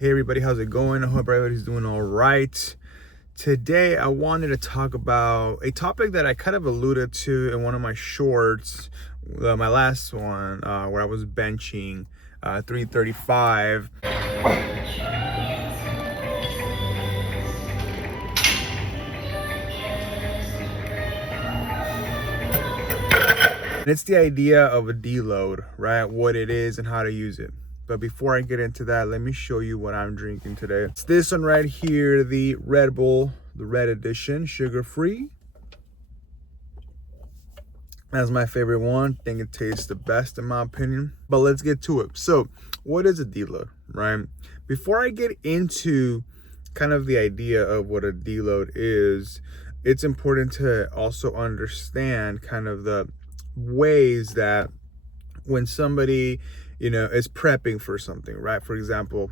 Hey everybody, how's it going? I hope everybody's doing all right. Today I wanted to talk about a topic that I kind of alluded to in one of my shorts, my last one, where I was benching 335. It's the idea of a deload, right? What it is and how to use it. But before I get into that, let me show you what I'm drinking today. It's this one right here, the Red Bull, the Red Edition, sugar-free. That's my favorite one. I think it tastes the best in my opinion. But let's get to it. So, what is a deload, right? Before I get into kind of the idea of what a deload is, it's important to also understand kind of the ways that when somebody is prepping for something, right? For example,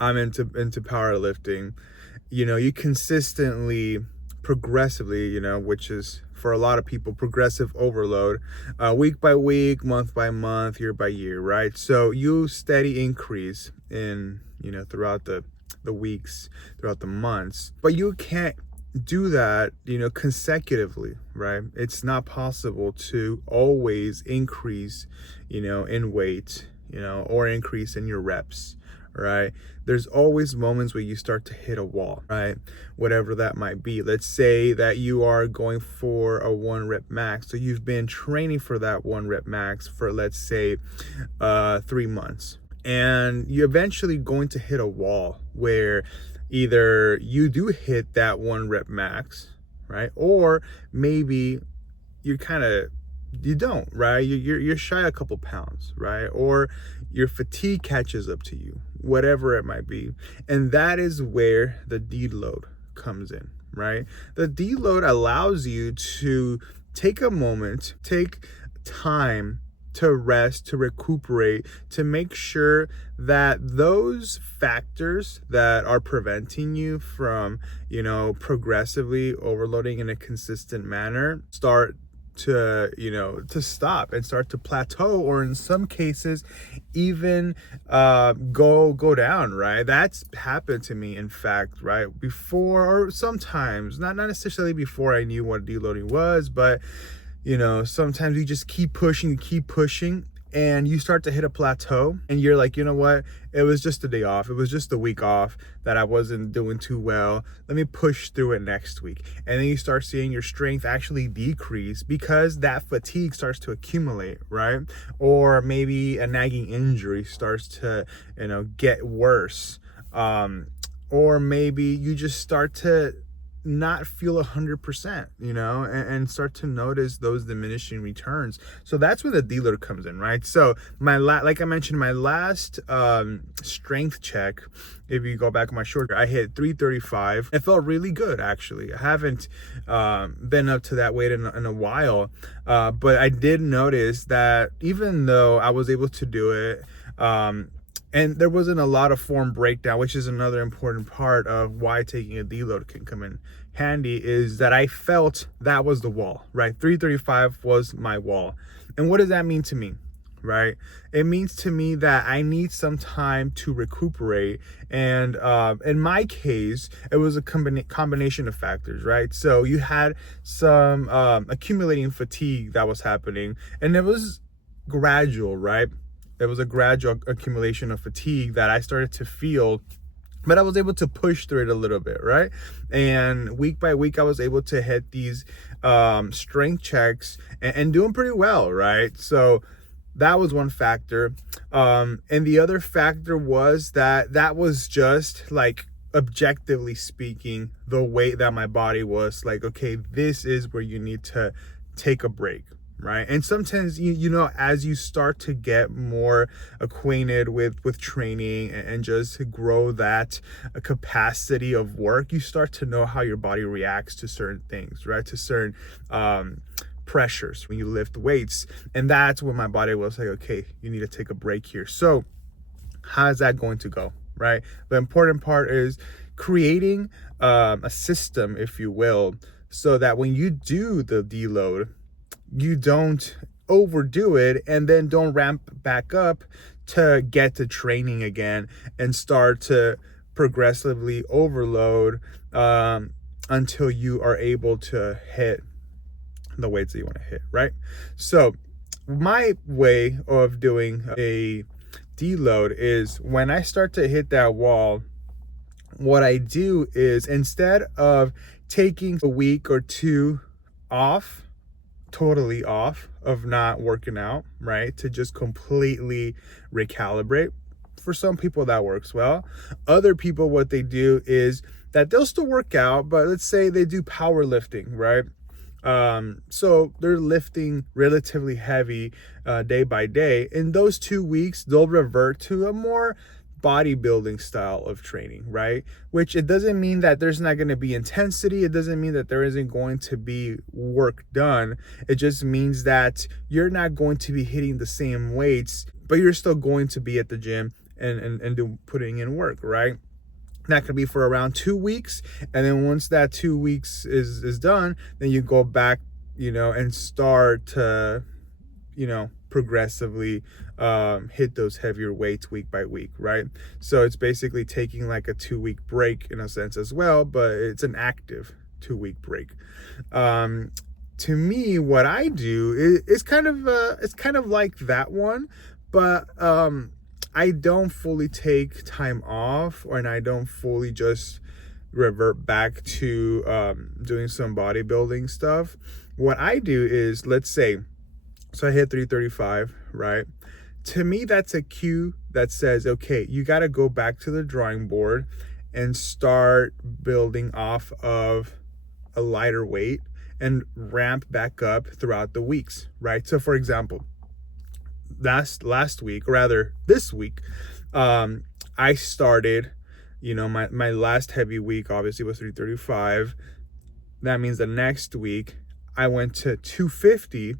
I'm into powerlifting. You consistently, progressively, which is for a lot of people progressive overload, week by week, month by month, year by year, right? So you steady increase in throughout the weeks, throughout the months, but you can't do that consecutively, right? It's not possible to always increase in weight or increase in your reps, right? There's always moments where you start to hit a wall, right? Whatever that might be. Let's say that you are going for a 1 rep max, so you've been training for that 1 rep max for, let's say, 3 months, and you're eventually going to hit a wall where either you do hit that 1 rep max, right? Or maybe you don't, right? You're shy a couple pounds, right? Or your fatigue catches up to you, whatever it might be. And that is where the deload comes in, right? The deload allows you to take a moment, take time to rest, to recuperate, to make sure that those factors that are preventing you from, progressively overloading in a consistent manner start to stop and start to plateau, or in some cases even go down, right? That's happened to me, in fact, right? Before, or sometimes, not necessarily before I knew what deloading was, but sometimes you just keep pushing, and you start to hit a plateau, and you're like, you know what? It was just a day off. It was just a week off that I wasn't doing too well. Let me push through it next week. And then you start seeing your strength actually decrease because that fatigue starts to accumulate, right? Or maybe a nagging injury starts to, get worse. Or maybe you just start to not feel 100%, and start to notice those diminishing returns. So that's where the deload comes in, right? So like I mentioned, my last strength check, if you go back on my short, I hit 335. It felt really good, actually. I haven't been up to that weight in a while, but I did notice that even though I was able to do it, and there wasn't a lot of form breakdown, which is another important part of why taking a deload can come in handy, is that I felt that was the wall, right? 335 was my wall. And what does that mean to me, right? It means to me that I need some time to recuperate. And in my case, it was a combination of factors, right? So you had some accumulating fatigue that was happening, and it was gradual, right? There was a gradual accumulation of fatigue that I started to feel, but I was able to push through it a little bit, right? And week by week, I was able to hit these strength checks and doing pretty well, right? So that was one factor. And the other factor was that was just like, objectively speaking, the weight that my body was like, okay, this is where you need to take a break, right? And sometimes as you start to get more acquainted with training and just grow that capacity of work, you start to know how your body reacts to certain things, right? To certain pressures when you lift weights. And that's when my body was like, okay, you need to take a break here. So how is that going to go, right? The important part is creating a system, if you will, so that when you do the deload, you don't overdo it and then don't ramp back up to get to training again and start to progressively overload until you are able to hit the weights that you want to hit, right? So my way of doing a deload is when I start to hit that wall, what I do is instead of taking a week or two off, totally off of not working out, right, to just completely recalibrate. For some people that works well. Other people, what they do is that they'll still work out, but let's say they do powerlifting, right? So they're lifting relatively heavy day by day. In those 2 weeks, they'll revert to a more bodybuilding style of training, right? Which it doesn't mean that there's not going to be intensity. It doesn't mean that there isn't going to be work done. It just means that you're not going to be hitting the same weights, but you're still going to be at the gym and putting in work, right? That could be for around 2 weeks. And then once that 2 weeks is done, then you go back, and start to, progressively hit those heavier weights week by week, right? So it's basically taking like a 2-week break in a sense as well, but it's an active 2-week break. To me, what I do is kind of like that one, but I don't fully take time off, and I don't fully just revert back to doing some bodybuilding stuff. What I do is, let's say, so I hit 335, right? To me, that's a cue that says, okay, you got to go back to the drawing board and start building off of a lighter weight and ramp back up throughout the weeks, right? So for example, last week, or rather this week, I started, my last heavy week obviously was 335. That means the next week I went to 250.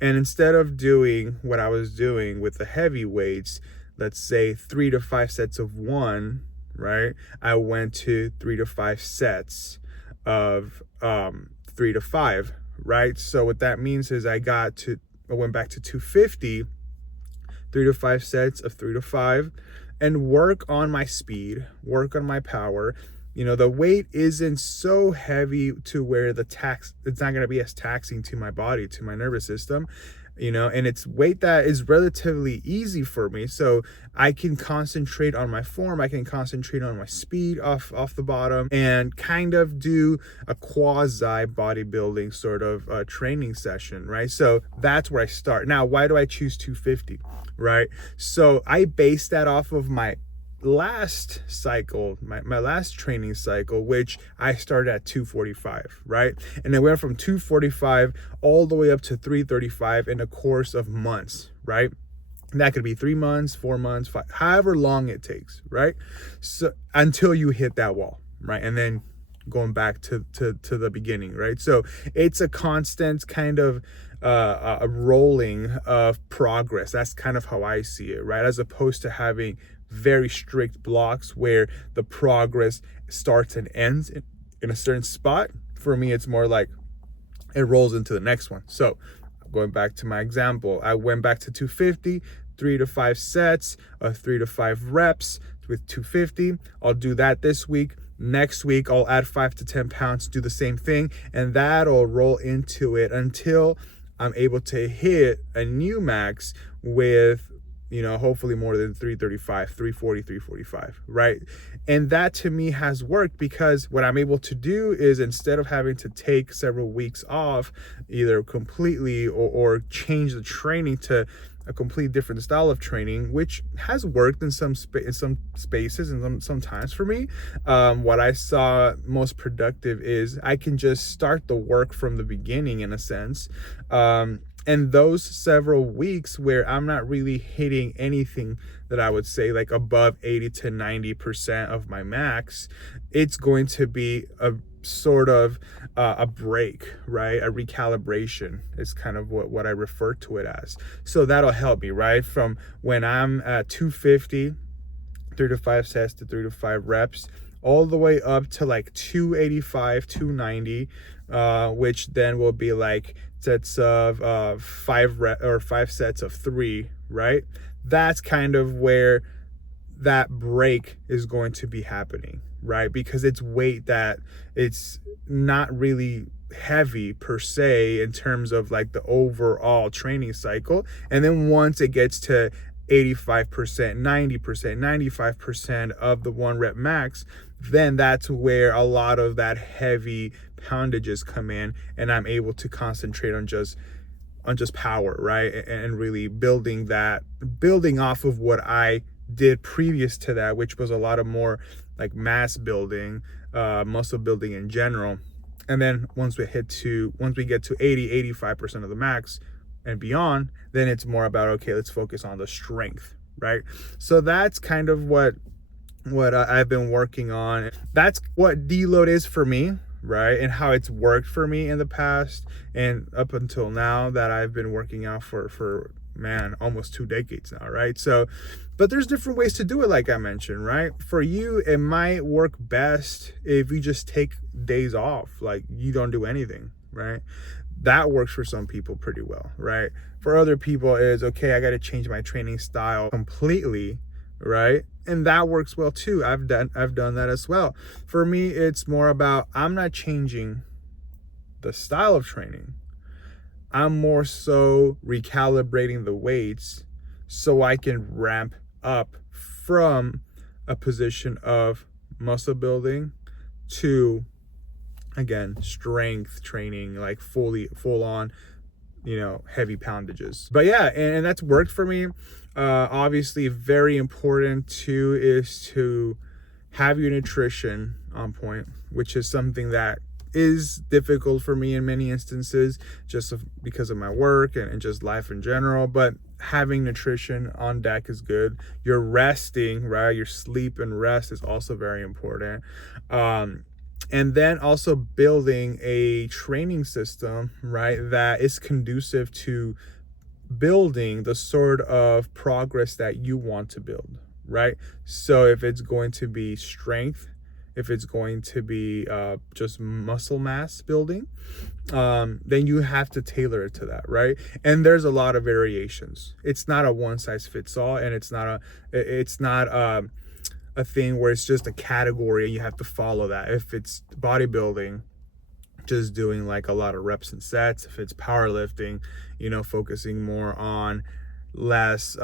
And instead of doing what I was doing with the heavy weights, let's say 3 to 5 sets of one, right? I went to 3 to 5 sets of 3 to 5, right? So what that means is I went back to 250, 3 to 5 sets of 3 to 5, and work on my speed, work on my power. The weight isn't so heavy to where it's not going to be as taxing to my body, to my nervous system, and it's weight that is relatively easy for me. So I can concentrate on my form. I can concentrate on my speed off the bottom and kind of do a quasi bodybuilding sort of training session, right? So that's where I start. Now, why do I choose 250, right? So I base that off of my last cycle, my last training cycle, which I started at 245, right? And it went from 245 all the way up to 335 in a course of months, right? And that could be 3 months, 4 months, 5, however long it takes, right? So until you hit that wall, right? And then going back to the beginning, right? So it's a constant kind of a rolling of progress. That's kind of how I see it, right? As opposed to having very strict blocks where the progress starts and ends in a certain spot. For me, it's more like it rolls into the next one. So going back to my example, I went back to 250, 3 to 5 sets of 3 to 5 reps with 250. I'll do that this week. Next week, I'll add 5 to 10 pounds, do the same thing, and that'll roll into it until I'm able to hit a new max with, hopefully more than 335, 340, 345, right? And that to me has worked, because what I'm able to do is, instead of having to take several weeks off, either completely or change the training to a completely different style of training, which has worked in some spaces and sometimes for me. What I saw most productive is I can just start the work from the beginning in a sense. And those several weeks where I'm not really hitting anything that I would say like above 80 to 90% of my max, it's going to be a sort of a break, right? A recalibration is kind of what I refer to it as. So that'll help me, right? From when I'm at 250, 3 to 5 sets to 3 to 5 reps, all the way up to like 285, 290, which then will be like sets of 5 sets of 3, right? That's kind of where that break is going to be happening, right? Because it's weight that it's not really heavy per se in terms of like the overall training cycle. And then once it gets to 85%, 90%, 95% of the 1 rep max, then that's where a lot of that heavy poundages come in, and I'm able to concentrate on just power, right? And really building off of what I did previous to that, which was a lot of more like mass building, muscle building in general. And then once we get to 80-85% of the max and beyond, then it's more about, okay, let's focus on the strength, right? So that's kind of what I've been working on. That's what deload is for me, right? And how it's worked for me in the past and up until now that I've been working out for man, almost 2 decades now, right? So, but there's different ways to do it, like I mentioned, right? For you, it might work best if you just take days off, like you don't do anything, right? That works for some people pretty well, right? For other people is, okay, I got to change my training style completely, right? And that works well too. I've done that as well. For me, it's more about, I'm not changing the style of training. I'm more so recalibrating the weights so I can ramp up from a position of muscle building to, again, strength training, like full on, heavy poundages. But yeah, and that's worked for me. Obviously, very important too is to have your nutrition on point, which is something that is difficult for me in many instances, just because of my work and just life in general. But having nutrition on deck is good. Your resting, right? Your sleep and rest is also very important. And then also building a training system, right, that is conducive to building the sort of progress that you want to build, right? So if it's going to be strength, if it's going to be just muscle mass building, then you have to tailor it to that, right? And there's a lot of variations. It's not a one size fits all, and it's not a thing where it's just a category and you have to follow that. If it's bodybuilding, just doing like a lot of reps and sets. If it's powerlifting, focusing more on less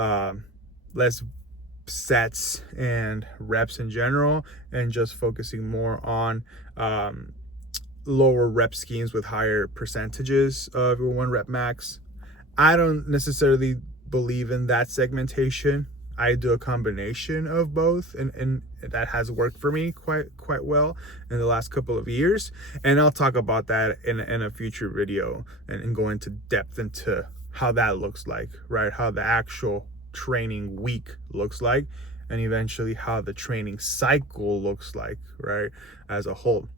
sets and reps in general, and just focusing more on lower rep schemes with higher percentages of your 1 rep max. I don't necessarily believe in that segmentation. I do a combination of both, and that has worked for me quite well in the last couple of years. And I'll talk about that in a future video and go into depth into how that looks like, right? How the actual training week looks like, and eventually how the training cycle looks like, right, as a whole.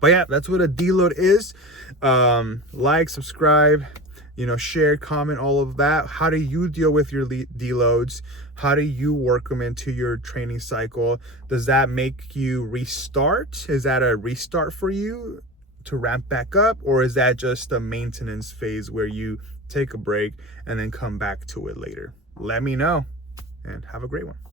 But yeah, that's what a deload is. Like, subscribe, share, comment, all of that. How do you deal with your deloads? How do you work them into your training cycle? Does that make you restart? Is that a restart for you to ramp back up? Or is that just a maintenance phase where you take a break and then come back to it later? Let me know, and have a great one.